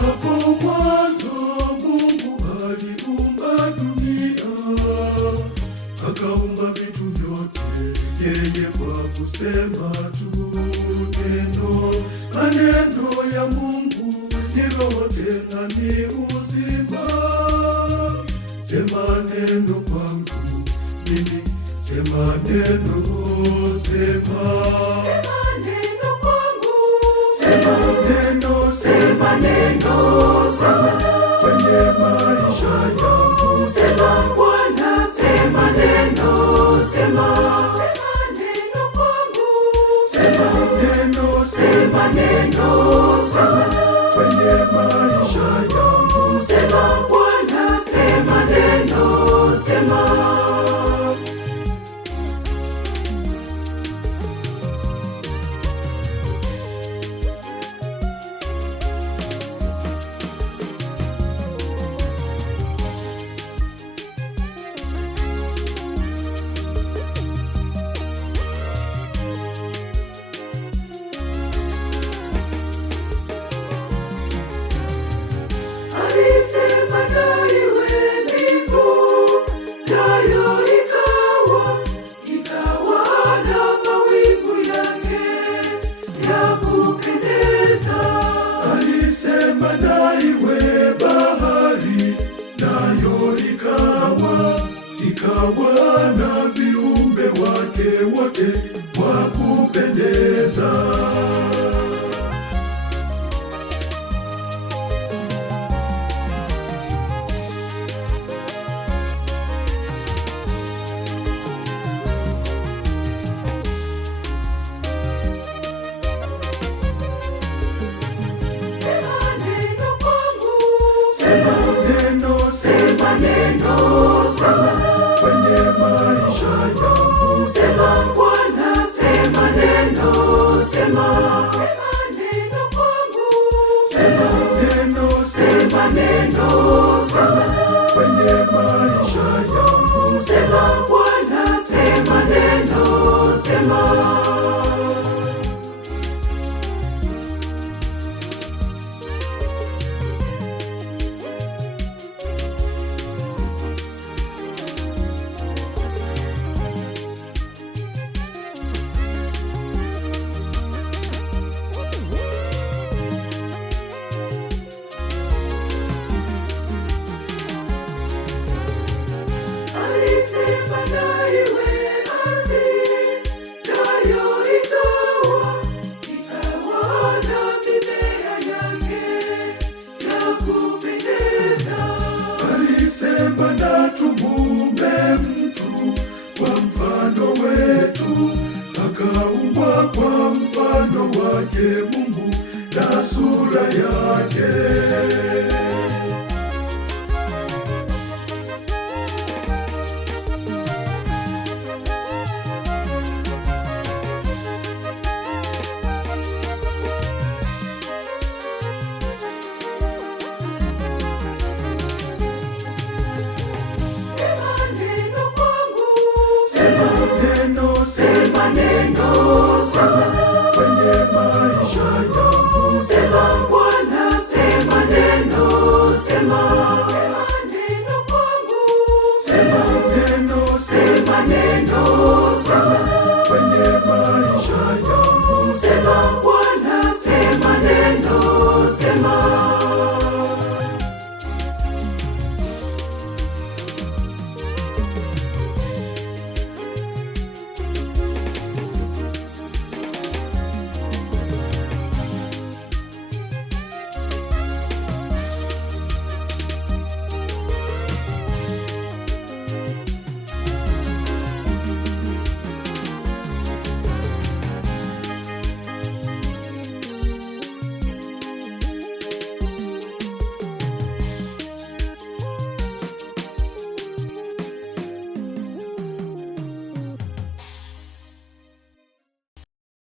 Hapo mwanzo Mungu aliumba dunia, akaumba vitu vyote, yeye kwa kusema tu neno. Maneno ya Mungu ni roho tena ni uzima. Sema neno kwangu mimi, sema neno, sema neno kwangu, sema neno, sema neno, sema kwenye maisha yangu, sema Bwana, sema neno, sema neno kwangu, sema neno, sema neno, sema kwenye maisha yangu, sema Bwana, sema neno, sema. Alisema na iwe mbingu, nayo ikawa, ikawa na mawingu yake ya kupendeza. alisema na iwe bahari, nayo ikawa, ikawa na viumbe wake wote wa kupendeza. Sema neno, Sema neno, sema kwenye maisha yangu, sema Bwana, sema neno, sema neno kwangu, sema neno, sema neno, sema kwenye maisha yangu, sema Bwana, sema neno, sema. Alisema na iwe ardhi, nayo ikawa, ikawa na mimea yake ya kupendeza. alisema na tumuumbe mtu kwa mfano wetu, akaumbwa kwa mfano wake Mungu na sura yake. Sema neno, Sema neno, sema kwenye